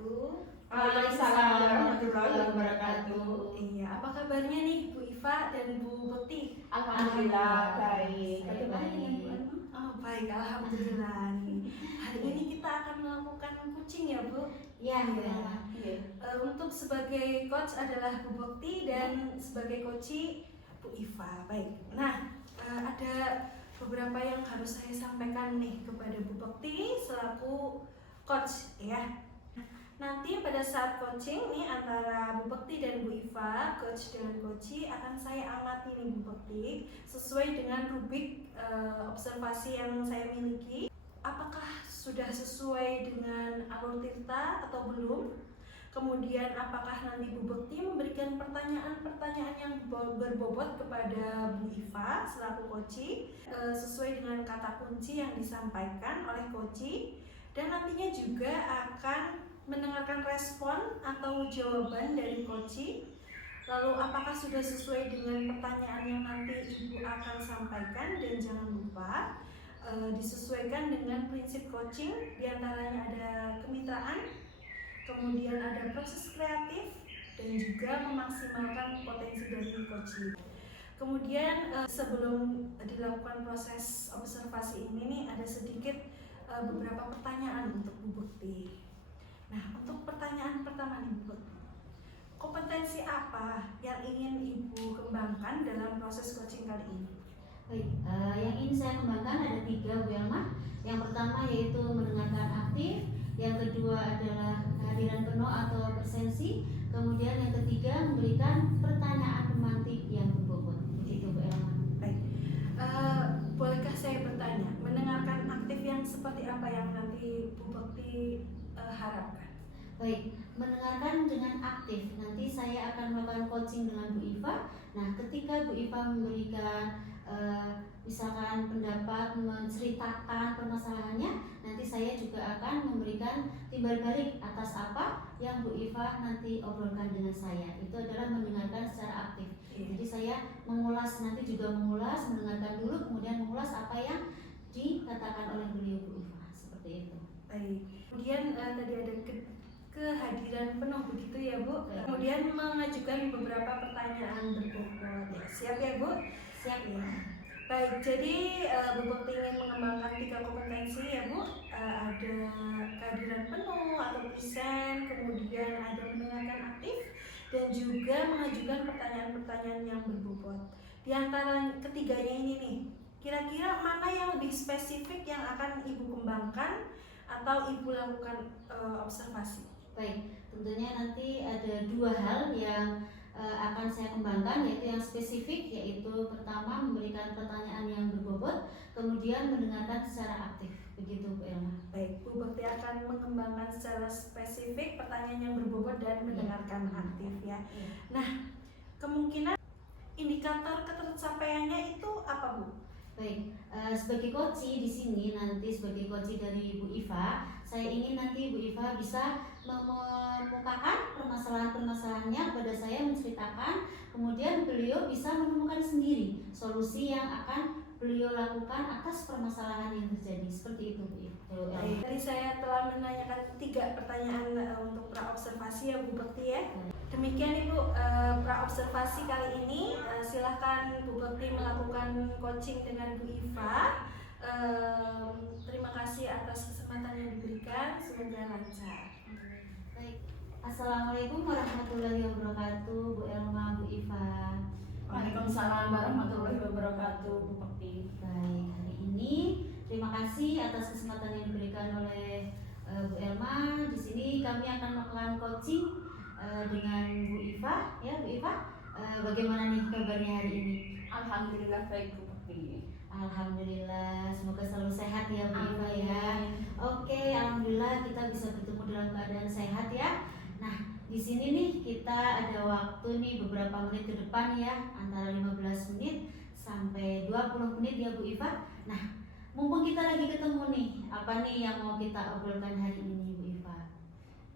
wabarakatuh. Waalaikumsalam warahmatullahi wabarakatuh. Iya, apa kabarnya nih Bu Iva dan Bu Bekti? Alhamdulillah baik. Bagaimana dengan Bu Alma? Oh baik, alhamdulillah nih. Hari ini kita akan melakukan coaching ya Bu? Iya. Iya. Untuk sebagai coach adalah Bu Bekti dan sebagai coach Bu Iva. Baik. Nah, ada beberapa yang harus saya sampaikan nih kepada Bu Bekti selaku coach ya. Nanti pada saat coaching nih antara Bu Bekti dan Bu Iva, coach dengan coach akan saya amati nih Bu Bekti sesuai dengan rubrik observasi yang saya miliki. Apakah sudah sesuai dengan alur tirta atau belum? Kemudian apakah nanti Bu Bekti memberikan pertanyaan-pertanyaan yang berbobot kepada Bu Iva selaku coach sesuai dengan kata kunci yang disampaikan oleh coach, dan nantinya juga akan mendengarkan respon atau jawaban dari coach. Lalu apakah sudah sesuai dengan pertanyaan yang nanti Ibu akan sampaikan, dan jangan lupa disesuaikan dengan prinsip coaching, diantaranya ada kemitraan, kemudian ada proses kreatif, dan juga memaksimalkan potensi dari coaching. Kemudian sebelum dilakukan proses observasi ini nih ada sedikit beberapa pertanyaan untuk Bu Bekti. Nah, untuk pertanyaan pertama nih Bu, kompetensi apa yang ingin Ibu kembangkan dalam proses coaching kali ini? Baik, yang ingin saya kembangkan ada 3 Bu Elma. Yang pertama yaitu mendengarkan aktif, yang kedua adalah kehadiran penuh atau presensi, kemudian yang ketiga memberikan pertanyaan pemantik yang berbobot. Begitu Bu Elma. Baik, bolehkah saya bertanya, mendengarkan aktif yang seperti apa yang nanti Bu Bekti harapkan? Baik, mendengarkan dengan aktif. Nanti saya akan melakukan coaching dengan Bu Iva. Nah, ketika Bu Iva memberikan misalkan pendapat, menceritakan permasalahannya, nanti saya juga akan memberikan timbal balik atas apa yang Bu Iva nanti obrolkan dengan saya. Itu adalah mendengarkan secara aktif. Jadi saya mengulas, nanti juga mengulas, mendengarkan dulu, kemudian mengulas apa yang dikatakan oleh beliau Bu Iva. Seperti itu. Baik. Kemudian tadi ada kehadiran penuh begitu ya Bu. Baik. Kemudian mengajukan beberapa pertanyaan berbobot. Ya, siap ya Bu? Siap ya. Baik, jadi Bu Bekti ingin mengembangkan 3 kompetensi ya Bu. Ada kehadiran penuh atau present, kemudian ada mendengarkan aktif, dan juga mengajukan pertanyaan-pertanyaan yang berbobot. Di antara ketiganya ini nih, kira-kira mana yang lebih spesifik yang akan Ibu kembangkan atau Ibu lakukan observasi? Baik, tentunya nanti ada 2 hal yang akan saya kembangkan, yaitu yang spesifik, yaitu pertama memberikan pertanyaan yang berbobot, kemudian mendengarkan secara aktif. Begitu Bu Elma. Baik, Bu Bekti akan mengembangkan secara spesifik pertanyaan yang berbobot dan mendengarkan aktif ya. Nah, kemungkinan indikator ketercapaiannya itu apa Bu? Baik, sebagai coach di sini nanti sebagai coach dari Bu Iva, saya ingin nanti Bu Iva bisa memukakan permasalahan-permasalahannya kepada saya, menceritakan, kemudian beliau bisa menemukan sendiri solusi yang akan beliau lakukan atas permasalahan yang terjadi. Seperti itu Bu Iva. Baik, tadi saya telah menanyakan 3 pertanyaan untuk pra-observasi ya Bu Bekti ya. Demikian Ibu pra-observasi kali ini. Silahkan Bu Bekti melakukan coaching dengan Bu Iva. Terima kasih atas kesempatan yang diberikan. Semoga lancar. Baik, Assalamualaikum warahmatullahi wabarakatuh Bu Elma, Bu Iva. Waalaikumsalam warahmatullahi wabarakatuh Bu Bekti. Baik, hari ini terima kasih atas kesempatan yang diberikan oleh Bu Elma. Di sini kami akan melakukan coaching dengan Bu Iva, ya Bu Iva. Bagaimana nih kabarnya hari ini? Alhamdulillah baik Bu Bekti. Alhamdulillah, semoga selalu sehat ya Bu Iva ya. Oke, alhamdulillah kita bisa bertemu dalam keadaan sehat ya. Nah, di sini nih kita ada waktu nih beberapa menit ke depan ya, antara 15 menit sampai 20 menit ya Bu Iva. Nah, mumpung kita lagi ketemu nih, apa nih yang mau kita obrolkan hari ini Bu Iva?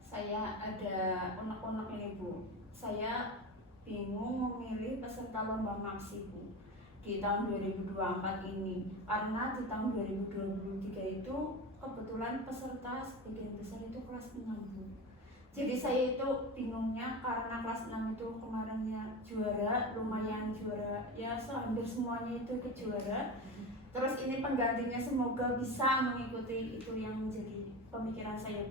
Saya ada unek-unek ini Bu. Saya bingung memilih peserta lomba maksi Bu di tahun 2024 ini, karena di tahun 2023 itu kebetulan peserta sebagian besar itu kelas 6 Bu. Jadi saya itu bingungnya karena kelas 6 itu kemarinnya juara, lumayan juara, ya hampir semuanya itu ikut juara. Terus ini penggantinya semoga bisa mengikuti itu yang menjadi pemikiran saya.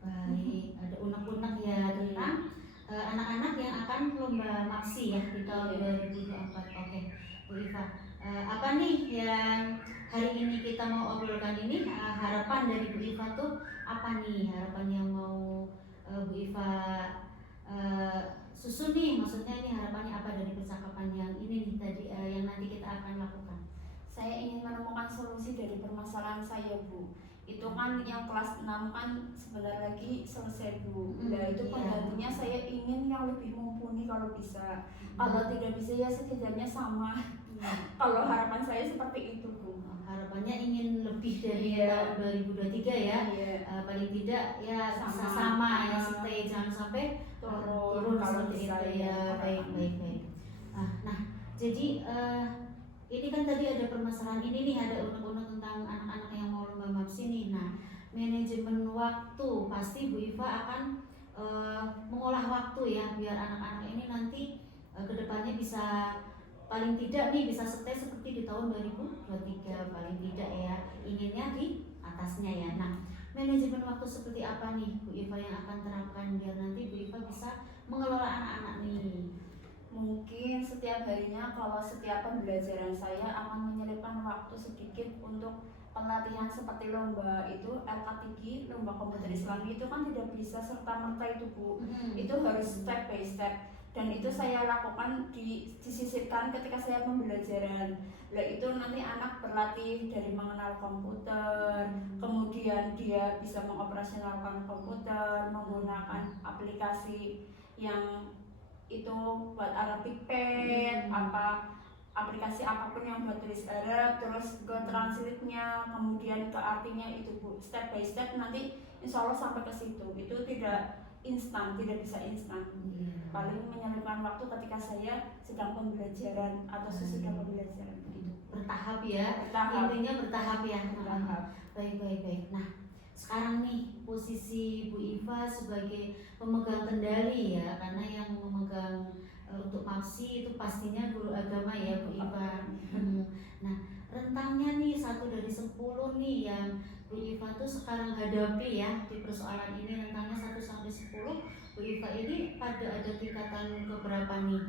Baik, ada unek-unek ya tentang anak-anak yang akan lomba MAPSI ya di tahun 2024. Oke, Bu Iva, apa nih yang hari ini kita mau obrolkan ini? Harapan dari Bu Iva tuh apa nih? Harapan yang mau Bu Iva susun nih, maksudnya ini harapannya apa dari percakapan yang ini nih tadi yang nanti kita akan lakukan? Saya ingin menemukan solusi dari permasalahan saya, Bu. Itu kan yang kelas 6 kan sebentar lagi selesai, Bu. Nah itu penggantinya saya ingin yang lebih mumpuni kalau bisa. Kalau tidak bisa ya setidaknya sama. Kalau harapan saya seperti itu, Bu. Harapannya ingin lebih dari tahun 2023 ya. Paling tidak ya bisa sama ya, stay, jangan sampai turun seperti itu ya. Baik. Nah, jadi ini kan tadi ada permasalahan ini nih, ada unek-unek tentang anak-anak yang mau lomba MAPSI nih. Nah, manajemen waktu pasti Bu Iva akan mengolah waktu ya biar anak-anak ini nanti kedepannya bisa paling tidak nih bisa stay seperti di tahun 2023 paling tidak ya, inginnya di atasnya ya. Nah, manajemen waktu seperti apa nih Bu Iva yang akan terapkan biar nanti Bu Iva bisa mengelola anak-anak nih? Mungkin setiap harinya kalau setiap pembelajaran saya akan menyelipkan waktu sedikit untuk pelatihan seperti lomba itu LK3, lomba komputer Islami itu kan tidak bisa serta-merta itu, Bu. Itu harus step by step. Dan itu saya lakukan disisipkan ketika saya pembelajaran. Nah itu nanti anak berlatih dari mengenal komputer, kemudian dia bisa mengoperasionalkan komputer, menggunakan aplikasi yang itu buat Arabic Pad, aplikasi apapun yang buat tulis Arab, terus ke translate-nya, kemudian ke artinya itu, Bu. Step by step nanti insya Allah sampai ke situ. Itu tidak instan, tidak bisa instan. Paling menyelipkan waktu ketika saya sedang pembelajaran atau sesudah pembelajaran begitu. Bertahap ya. Bertahap. Intinya bertahap ya. Bertahap. Baik. Nah, sekarang nih posisi Bu Iva sebagai pemegang kendali ya, karena yang memegang untuk MAPSI itu pastinya guru agama ya Bu Iva. Nah, rentangnya nih 1 dari 10 nih yang Bu Iva tuh sekarang hadapi ya di persoalan ini, rentangnya 1 sampai 10. Bu Iva ini ada tingkatan keberapa nih?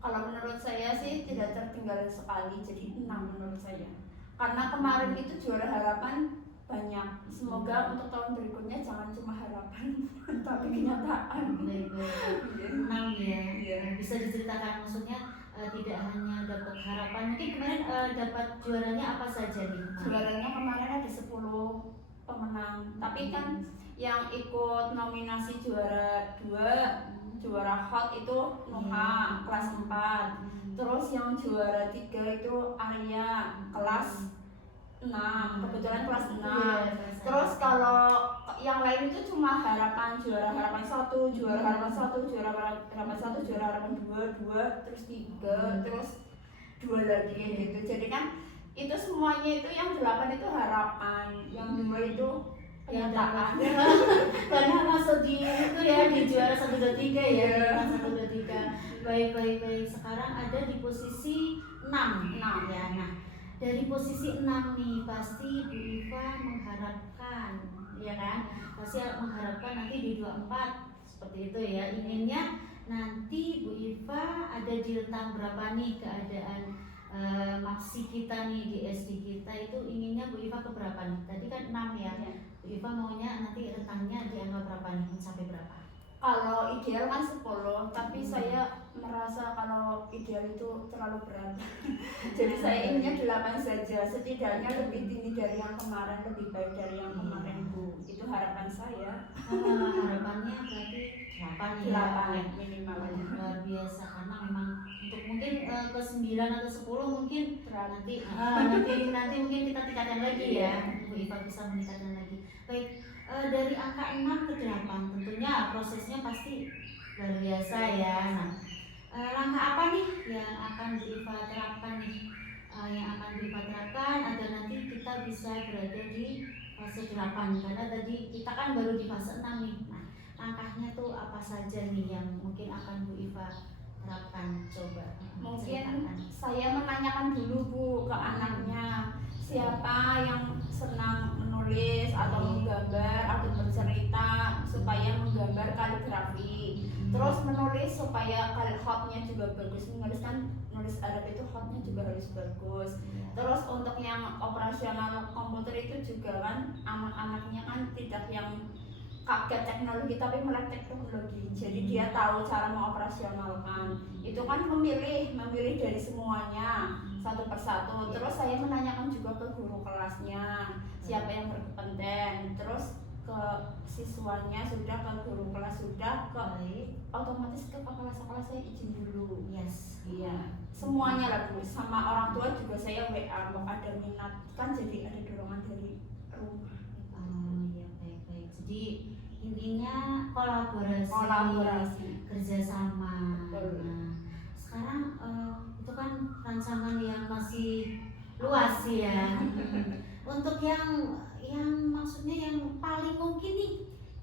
Kalau menurut saya sih tidak tertinggal sekali, jadi 6 menurut saya. Karena kemarin itu juara harapan banyak. Semoga untuk tahun berikutnya jangan cuma harapan tapi kenyataan. Baik. 6 ya. Bisa diceritakan maksudnya tidak hanya dapat harapan, mungkin kemarin dapat juaranya apa saja nih? Juaranya kemarin ada 10 pemenang, tapi kan yang ikut nominasi juara 2, juara hot itu Nuha kelas 4. Terus yang juara 3 itu Arya kelas 6, kebetulan kelas 6. Terus kalau yang lain itu cuma harapan, juara harapan 1, juara harapan 1, juara harapan 1, juara harapan 2, terus 3, terus 2 lagi gitu. Jadi kan itu semuanya itu yang 8 itu harapan, yang 2 itu kenyataan. Karena masuk di itu ya di juara 1 2 3 ya. 1 2 3. Baik. Sekarang ada di posisi 6 ya. Nah, dari posisi 6 nih pasti Bu Iva mengharapkan ya kan? Pasti mengharapkan nanti di 24 seperti itu ya. Inginnya nanti Bu Iva ada di rentang berapa nih keadaan MAPSI kita nih di SD kita itu, inginnya Bu Iva ke berapa nih? Tadi kan 6 ya. Bu Iva maunya nanti rentangnya di angka berapa nih? Sampai berapa? Kalau ideal kan 10, tapi saya merasa kalau ideal itu terlalu berat. Jadi saya inginnya 8 saja, setidaknya lebih tinggi dari yang kemarin, lebih baik dari yang kemarin, Bu. Itu harapan saya. Harapannya berarti 8 ya. 8 minimal. Luar biasa, karena memang untuk mungkin ke 9 atau 10 mungkin nanti mungkin kita tingkatkan lagi ya. Bu Iva bisa meningkatkan lagi. Baik. Dari angka 6 ke 8 tentunya prosesnya pasti luar biasa ya. Nah, langkah apa nih yang akan Bu Iva terapkan nih? Yang akan Bu Iva terapkan agar nanti kita bisa berada di fase 8, karena tadi kita kan baru di fase 6 nih. Nah, langkahnya tuh apa saja nih yang mungkin akan Bu Iva terapkan? Coba Mungkin ceritakan. saya menanyakan dulu Bu ke anaknya siapa yang senang menulis atau menggambar atau bercerita supaya menggambar kaligrafi. Terus menulis supaya hotnya juga bagus. Menulis kan nulis Arab itu hotnya juga harus bagus. Terus untuk yang operasional komputer itu juga kan anak-anaknya kan tidak yang kaget teknologi tapi melek teknologi. Jadi dia tahu cara mengoperasionalkan. Itu kan memilih dari semuanya satu persatu. Terus saya menanyakan juga ke guru kelasnya siapa yang berkompeten. Terus ke siswanya sudah, ke guru kelas sudah, ke otomatis ke kepala sekolah saya izin dulu. Yes. Iya, semuanya lah Bu. Sama orang tua juga saya WA mau ada minat kan, jadi ada dorongan dari rumah. Oh iya, baik-baik. Jadi intinya kolaborasi. Kerjasama. Betul. Nah, sekarang itu kan rancangan yang masih luas ya. Untuk yang maksudnya yang paling mungkin nih,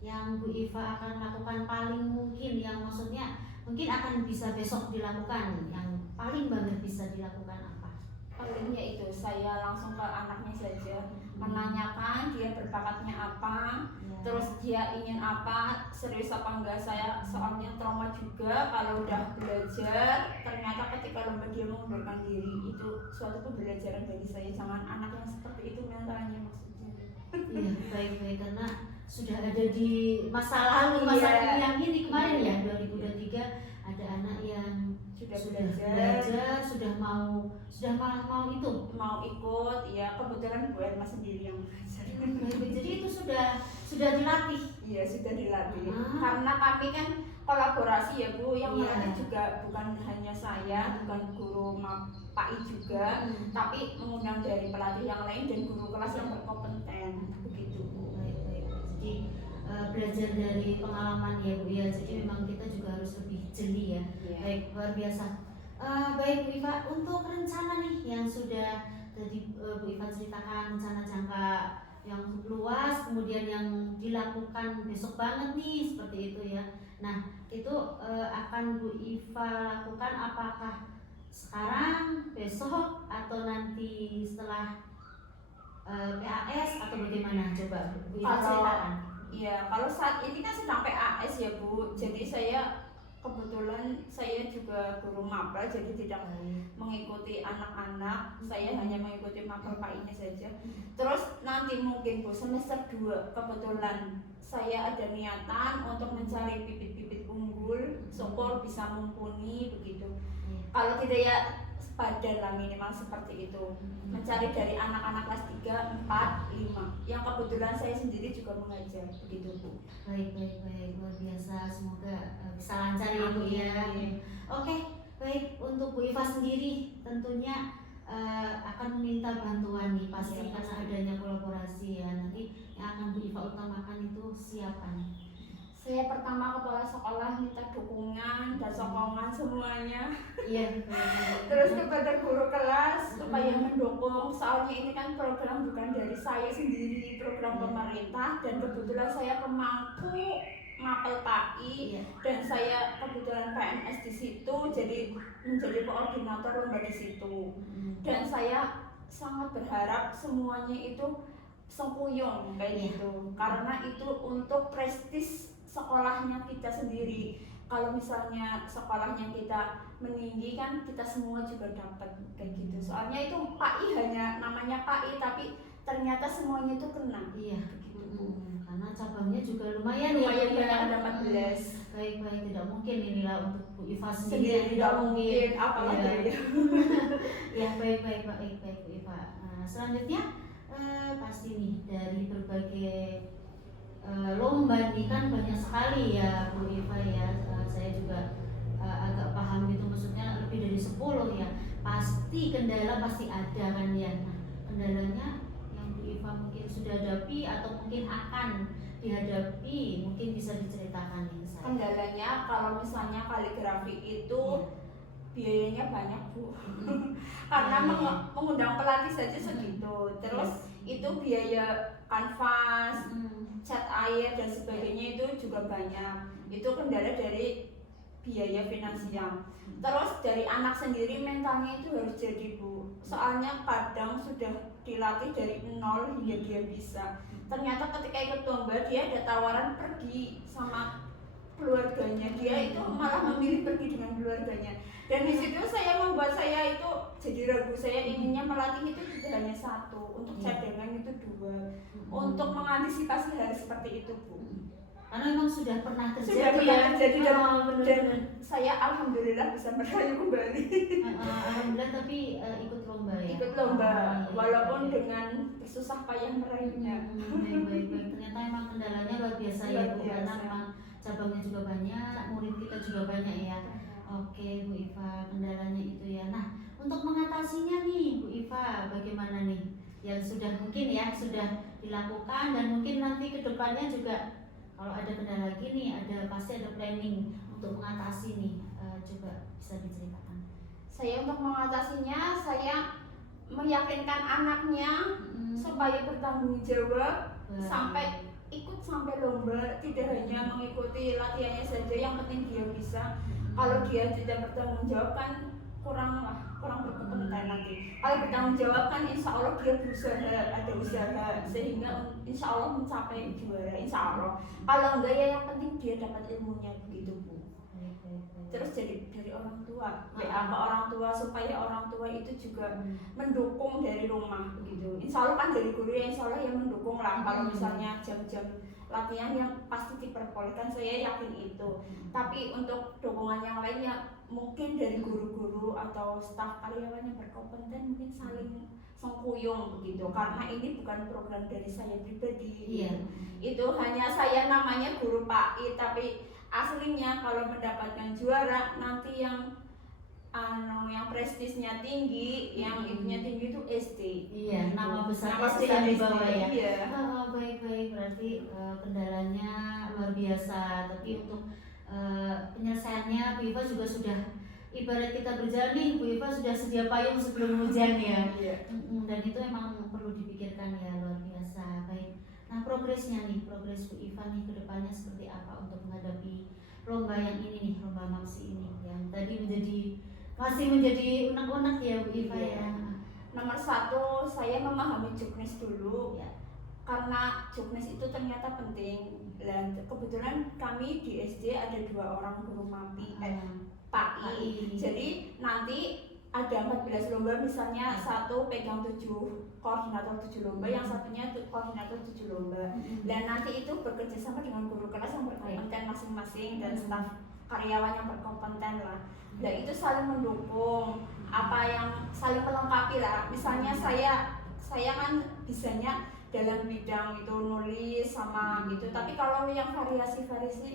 yang Bu Iva akan lakukan paling mungkin, yang maksudnya mungkin akan bisa besok dilakukan, yang paling banget bisa dilakukan apa? Palingnya itu saya langsung ke anaknya saja, menanyakan dia berbakatnya apa, Ya. terus dia ingin apa, serius apa enggak. Saya soalnya trauma juga kalau udah belajar ternyata ketika lomba dia mengundurkan diri. Itu suatu pembelajaran bagi saya, jangan anak yang seperti itu mentalnya maksudnya. Iya, baik-baik, karena sudah ada di masa lalu, yang ini kemarin ya 2023 ada anak yang Sudah belajar, sudah malah mau itu. mau ikut, ya kebetulan Bu Erma sendiri yang mengajar. Baik-baik, jadi itu sudah dilatih. Iya sudah dilatih. Ah. Karena kami kan kolaborasi ya Bu, yang Iya. melatih juga bukan hanya saya, bukan guru PAI juga, tapi mengundang dari pelatih yang lain dan guru kelas yang berkompeten. Begitu Bu. Baik-baik, jadi belajar dari pengalaman ya Bu ya. Jadi memang kita juga harus lebih jeli ya. Iya. Baik, luar biasa. Baik Bu Iva, untuk rencana nih yang sudah tadi Bu Iva ceritakan, rencana jangka yang luas, kemudian yang dilakukan besok banget nih seperti itu ya. Nah itu akan Bu Iva lakukan apakah sekarang, besok, atau nanti setelah PAS atau bagaimana? Coba Bu Iva ceritakan. Iya, kalau saat ini kan sedang PAS ya Bu, jadi kebetulan saya juga guru mapel, jadi tidak mengikuti anak-anak, saya hanya mengikuti mapel PAI-nya saja. Terus nanti mungkin Bu semester 2 kebetulan saya ada niatan untuk mencari bibit-bibit unggul, syukur bisa mumpuni begitu. Kalau tidak ya sepadan lah minimal seperti itu. Mencari dari anak-anak kelas 3, 4, 5 yang kebetulan saya sendiri juga mengajar begitu Bu. Baik, luar biasa, semoga bisa lancar ya Bu ya. Oke, baik, untuk Bu Iva sendiri tentunya akan meminta bantuan nih pasti Iya, karena adanya kolaborasi ya. Nanti yang akan Bu Iva utamakan itu siapa nih? Saya pertama kepala sekolah minta dukungan dan sokongan semuanya. Iya. Terus kepada guru kelas supaya mendukung, soalnya ini kan program bukan dari saya sendiri, program pemerintah, dan kebetulan saya pemangku mapel PAI dan saya kebetulan PNS di situ, jadi menjadi koordinator lomba di situ. Dan saya sangat berharap semuanya itu sempuyung kayak gitu, karena itu untuk prestis sekolahnya kita sendiri. Kalau misalnya sekolahnya kita meninggi kan kita semua juga dapat kayak gitu. Soalnya itu PAI hanya namanya PAI tapi ternyata semuanya itu kena. Iya. Begitu. Karena cabangnya juga lumayan Lumayan ya. banyak, ada 14. Baik, tidak mungkin inilah untuk Bu Iva Sendiri sendiri tidak mungkin, apalagi ya. Ya, baik Bu Iva. Nah, selanjutnya pasti nih dari berbagai lomba nih kan banyak sekali ya Bu Iva ya. Saya juga agak paham gitu, maksudnya lebih dari 10 ya. Pasti kendala pasti ada kan ya. Nah, kendalanya yang Bu Iva mungkin sudah hadapi atau mungkin akan dihadapi, mungkin bisa diceritakan nih ke saya. Kendalanya kalau misalnya kaligrafi itu biayanya banyak Bu. Karena mengundang pelatih saja segitu. Terus itu biaya kanvas, cat air dan sebagainya itu juga banyak. Itu kendala dari biaya finansial. Terus dari anak sendiri mentalnya itu harus jadi Bu, soalnya kadang sudah dilatih dari nol hingga dia bisa, ternyata ketika ikut lomba dia ada tawaran pergi sama keluarganya, dia itu malah memilih pergi dengan keluarganya. Dan di situ saya membuat saya itu jadi ragu, saya inginnya melatih itu tidak hanya satu, untuk cadangan itu 2, untuk mengantisipasi hal seperti itu Bu. Karena memang sudah pernah terjadi Sudah pernah terjadi dan, benar-benar. saya alhamdulillah bisa merayu kembali. Alhamdulillah, tapi ikut lomba ya. Ikut lomba, Iya, walaupun iya. dengan susah payah meraihnya. Baik. Ternyata emang kendalanya luar biasa ya Bu, Luar karena biasa. memang cabangnya juga banyak, murid kita juga banyak ya. Oke Bu Iva, kendalanya itu ya. Nah, untuk mengatasinya nih Bu Iva, bagaimana nih? Yang sudah mungkin ya sudah dilakukan dan mungkin nanti kedepannya juga kalau ada kendala lagi nih, pasti ada planning untuk mengatasi nih. Coba bisa diceritakan. Saya untuk mengatasinya, saya meyakinkan anaknya supaya bertanggung jawab sampai ikut sampai lomba, tidak hanya mengikuti latihannya saja, yang penting dia bisa. Kalau dia tidak bertanggung jawab kan kurang berkompeten nanti. Kalau bertanggung jawab kan insya Allah dia berusaha, ada usaha sehingga insya Allah mencapai juara, insya Allah. Kalau enggak ya yang penting dia dapat ilmunya begitu Bu. Terus jadi dari orang tua, WA ke orang tua supaya orang tua itu juga mendukung dari rumah begitu. Insya Allah kan dari guru ya, insya Allah yang mendukung lah. Kalau misalnya jam-jam latihan yang pasti diperbolehkan, saya yakin itu. Tapi untuk dukungan yang lainnya mungkin dari guru-guru atau staf karyawan yang berkompeten mungkin saling sengkuyung begitu, karena ini bukan program dari saya pribadi. Iya. Itu hanya saya namanya guru PAI, tapi aslinya kalau mendapatkan juara nanti yang prestisnya tinggi, yang itunya tinggi itu SD. Iya, nama besarnya Nama sudah besarnya dibawa SD, ya. iya. Baik, berarti kendalanya luar biasa, tapi untuk penyelesaiannya Bu Iva juga sudah, ibarat kita berjalan nih, Bu Iva sudah sedia payung sebelum hujan ya. Iya. Dan itu emang perlu dipikirkan ya, luar biasa. Baik. Nah, progres Bu Iva nih ke depannya seperti apa untuk menghadapi lomba yang ini nih, lomba MAPSI ini yang tadi masih menjadi unek-unek ya Bu Iva ya. Nomor 1, saya memahami juknis dulu Ya. karena juknis itu ternyata penting. Dan kebetulan kami di SD ada 2 orang guru PAI. Jadi nanti ada 14 lomba, misalnya satu pegang 7 koordinator 7 lomba, yang satunya koordinator 7 lomba. Dan nanti itu bekerja sama dengan guru kelas yang berkompeten masing-masing dan staf karyawan yang berkompeten lah. Dan itu saling mendukung, apa yang saling melengkapi lah. Misalnya saya kan bisanya dalam bidang itu nulis sama gitu, tapi kalau yang variasi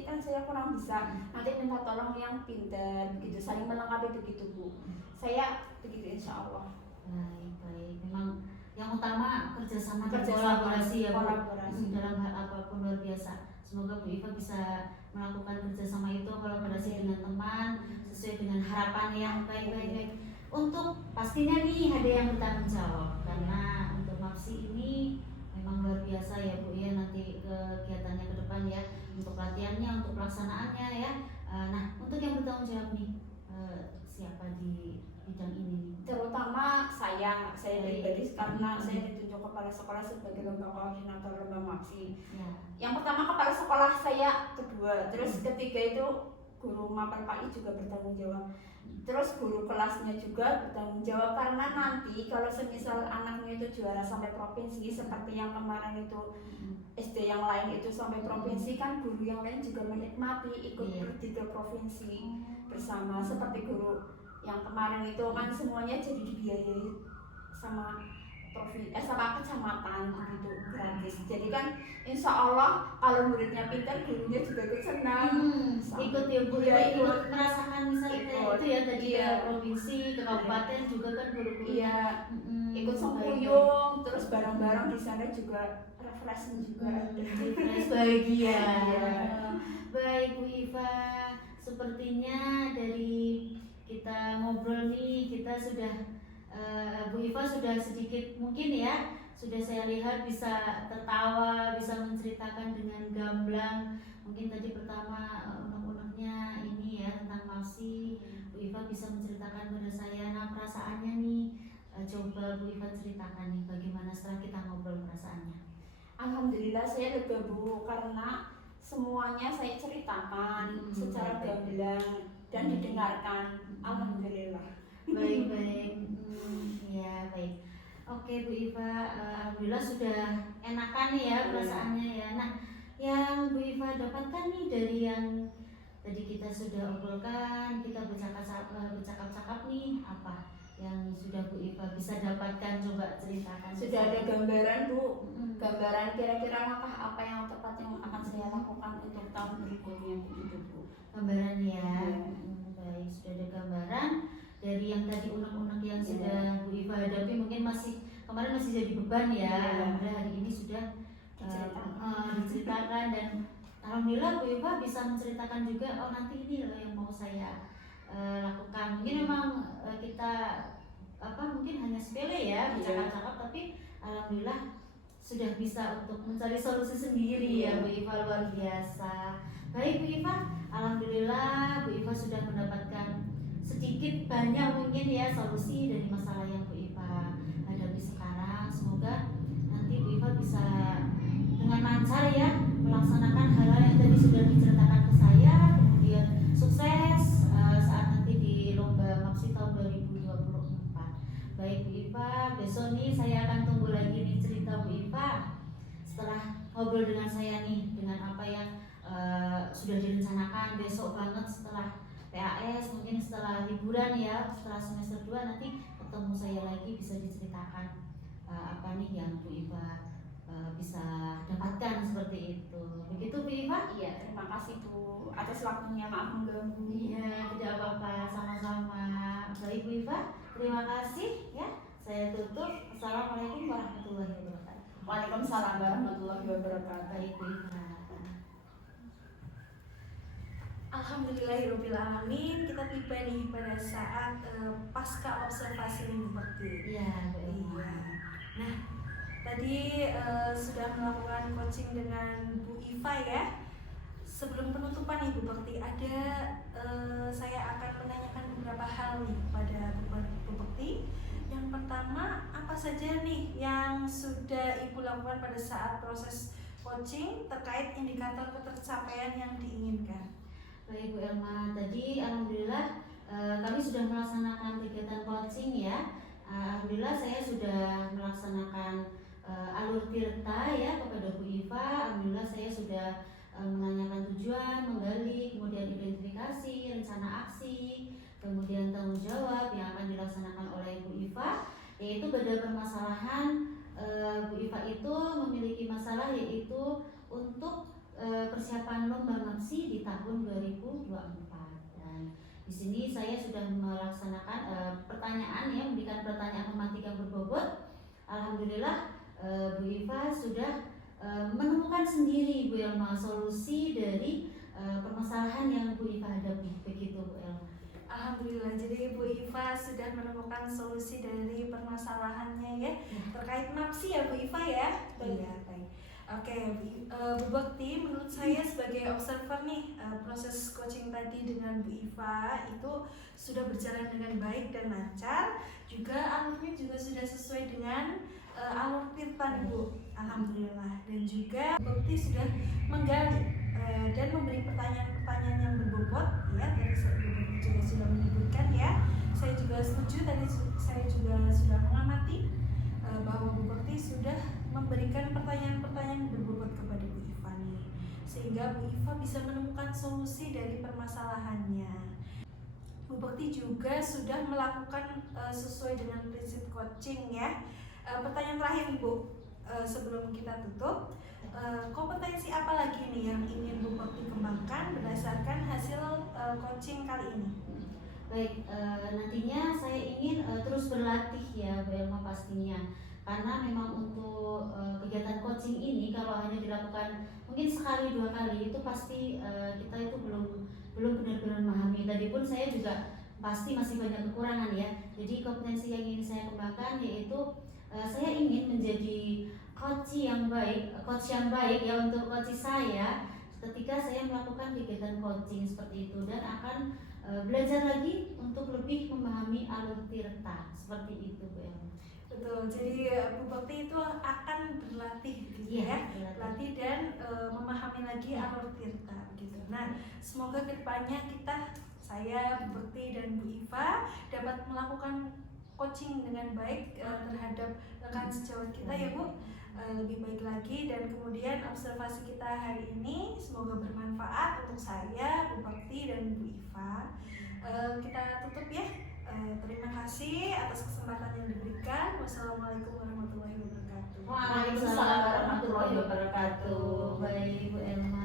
kan saya kurang bisa. Nanti minta tolong yang pintar begitu, saling melengkapi begitu Bu. Saya begitu insya Allah. Baik. Memang yang utama kerjasama dan kolaborasi ya Bu. Dalam hal apapun luar biasa. Semoga Bu Iva bisa melakukan kerjasama itu, kolaborasi dengan teman sesuai dengan harapan yang baik. Untuk pastinya nih ada yang bertanggung jawab, karena untuk MAPSI ini memang luar biasa ya Bu ya, nanti kegiatannya ke depan ya, untuk latihannya, untuk pelaksanaannya ya. Nah, untuk yang bertanggung jawab nih siapa di bidang ini? Terutama saya pribadi, karena saya ditunjuk kepala sekolah sebagai lembaga koordinator lomba MAPSI. Ya. Yang pertama kepala sekolah saya, kedua, terus ketiga itu guru mapel PAI juga bertanggung jawab. Terus guru kelasnya juga bertanggung jawab, karena nanti kalau semisal anaknya itu juara sampai provinsi seperti yang kemarin itu SD yang lain itu sampai provinsi, kan guru yang lain juga menikmati ikut pergi ke provinsi bersama. Seperti guru yang kemarin itu kan semuanya jadi dibiayai sama sama kecamatan begitu, gratis. Jadi kan insya Allah kalau muridnya pintar, gurunya juga ikut senang. Ikut ya Bu ya, ikut merasakan misalnya Ikut. itu ya tadi Iya. ke provinsi, ke kabupaten juga kan guru-guru. Iya, ikut sempuyung, terus bareng-bareng di sana juga refreshing juga ada. Refresh bahagia. Iya. Baik Bu Iva, sepertinya dari kita ngobrol nih, kita sudah Bu Iva sudah sedikit mungkin ya sudah saya lihat bisa tertawa, bisa menceritakan dengan gamblang. Mungkin tadi pertama unek-uneknya ini ya tentang Mapsi. Bu Iva bisa menceritakan pada saya, nah perasaannya nih, coba Bu Iva ceritakan nih bagaimana setelah kita ngobrol perasaannya. Alhamdulillah saya lega Bu, karena semuanya saya ceritakan secara gamblang dan didengarkan. Alhamdulillah. Baik. Ya baik. Oke Bu Iva, alhamdulillah sudah enakan nih ya perasaannya ya. Nah, yang Bu Iva dapatkan nih dari yang tadi kita sudah obrolkan, kita bercakap-cakap nih, apa yang sudah Bu Iva bisa dapatkan, coba ceritakan. Sudah ada gambaran Bu, gambaran kira-kira langkah apa yang tepat yang akan saya lakukan untuk tahun berikutnya begitu Bu. Gambaran ya. Baik, sudah ada gambaran dari yang tadi unek-unek yang sudah Bu Iva hadapi, mungkin kemarin masih jadi beban ya. Alhamdulillah hari ini sudah diceritakan dan alhamdulillah Bu Iva bisa menceritakan juga, oh nanti ini loh yang mau saya lakukan. Mungkin memang kita mungkin hanya sepele ya bercakap-cakap, tapi alhamdulillah sudah bisa untuk mencari solusi sendiri ya Bu Iva, luar biasa. Baik Bu Iva, alhamdulillah Bu Iva sudah mendapatkan sedikit banyak mungkin ya solusi dari masalah yang Bu Iva hadapi sekarang. Semoga nanti Bu Iva bisa dengan lancar ya melaksanakan hal-hal yang tadi sudah diceritakan ke saya, kemudian sukses saat nanti di lomba Mapsi tahun 2024. Baik Bu Iva, besok nih saya akan tunggu lagi nih cerita Bu Iva setelah ngobrol dengan saya nih, dengan apa yang sudah direncanakan besok banget setelah PAS, mungkin setelah liburan ya, setelah semester 2 nanti ketemu saya lagi, bisa diceritakan apa nih yang Bu Iva bisa dapatkan seperti itu. Begitu Bu Iva? Iya, terima kasih Bu atas waktunya, maaf mengganggu. Iya, tidak apa-apa, sama-sama. Baik Bu Iva, terima kasih ya. Saya tutup. Assalamualaikum warahmatullahi wabarakatuh. Waalaikumsalam warahmatullahi wabarakatuh. Baik Bu Iva. Alhamdulillahirrahmanirrahim, kita tiba nih pada saat pasca observasi Minggu Bakti. Iya, Bu Iva. Iya. Nah, tadi sudah melakukan coaching dengan Bu Iva ya. Sebelum penutupan nih Bu Bakti, saya akan menanyakan beberapa hal nih kepada Bu Bakti. Yang pertama, apa saja nih yang sudah Ibu lakukan pada saat proses coaching terkait indikator ketercapaian yang diinginkan? Baik Bu Elma, tadi alhamdulillah kami sudah melaksanakan kegiatan coaching ya. Alhamdulillah saya sudah melaksanakan alur tirta ya kepada Bu Iva. Alhamdulillah saya sudah menanyakan tujuan, menggali, kemudian identifikasi, rencana aksi, kemudian tanggung jawab yang akan dilaksanakan oleh Bu Iva, yaitu pada permasalahan Bu Iva itu memiliki masalah yaitu untuk persiapan lomba Mapsi di tahun 2024. Dan di sini saya sudah melaksanakan pertanyaan ya, memberikan pertanyaan tematik yang berbobot. Alhamdulillah Bu Iva sudah menemukan sendiri Bu Elma solusi dari permasalahan yang Bu Iva hadapi. Begitu Bu Elma. Alhamdulillah, jadi Bu Iva sudah menemukan solusi dari permasalahannya ya, terkait Mapsi ya Bu Iva ya. Baik. Oke, Bu Bakti, menurut saya sebagai observer nih, proses coaching tadi dengan Bu Iva itu sudah berjalan dengan baik dan lancar. Juga alurnya juga sudah sesuai dengan alur tirta Bu. Alhamdulillah. Dan juga Bu Bakti sudah menggali dan memberi pertanyaan-pertanyaan yang berbobot ya. Tadi Bu Bakti juga sudah menyebutkan ya. Saya juga setuju, tadi saya juga sudah mengamati bahwa Bu Bakti sudah memberikan pertanyaan-pertanyaan berbobot kepada Bu Iva nih, sehingga Bu Iva bisa menemukan solusi dari permasalahannya. Bu Bakti juga sudah melakukan sesuai dengan prinsip coaching ya. Pertanyaan terakhir nih Bu, sebelum kita tutup, kompetensi apa lagi nih yang ingin Bu Bakti kembangkan berdasarkan hasil coaching kali ini? Baik, nantinya saya ingin terus berlatih ya Bu Elma pastinya, karena memang untuk kegiatan coaching ini kalau hanya dilakukan mungkin sekali dua kali itu pasti kita itu belum benar-benar memahami. Tadi pun saya juga pasti masih banyak kekurangan ya. Jadi kompetensi yang ingin saya kembangkan yaitu saya ingin menjadi coach yang baik ya untuk coach saya ketika saya melakukan kegiatan coaching seperti itu, dan akan belajar lagi untuk lebih memahami alur tirta seperti itu Bu Elma. Betul, jadi Bu Bakti itu akan berlatih gitu Iya, ya, berlatih dan memahami lagi alur tirta begitu. Nah, semoga kedepannya saya, Bu Bakti dan Bu Iva dapat melakukan coaching dengan baik terhadap rekan sejawat kita ya Bu, lebih baik lagi, dan kemudian observasi kita hari ini semoga bermanfaat untuk saya, Bu Bakti dan Bu Iva. Kita tutup ya. Terima kasih atas kesempatan yang diberikan. Wassalamualaikum warahmatullahi wabarakatuh. Waalaikumsalam warahmatullahi wabarakatuh. Baik Bu Elma.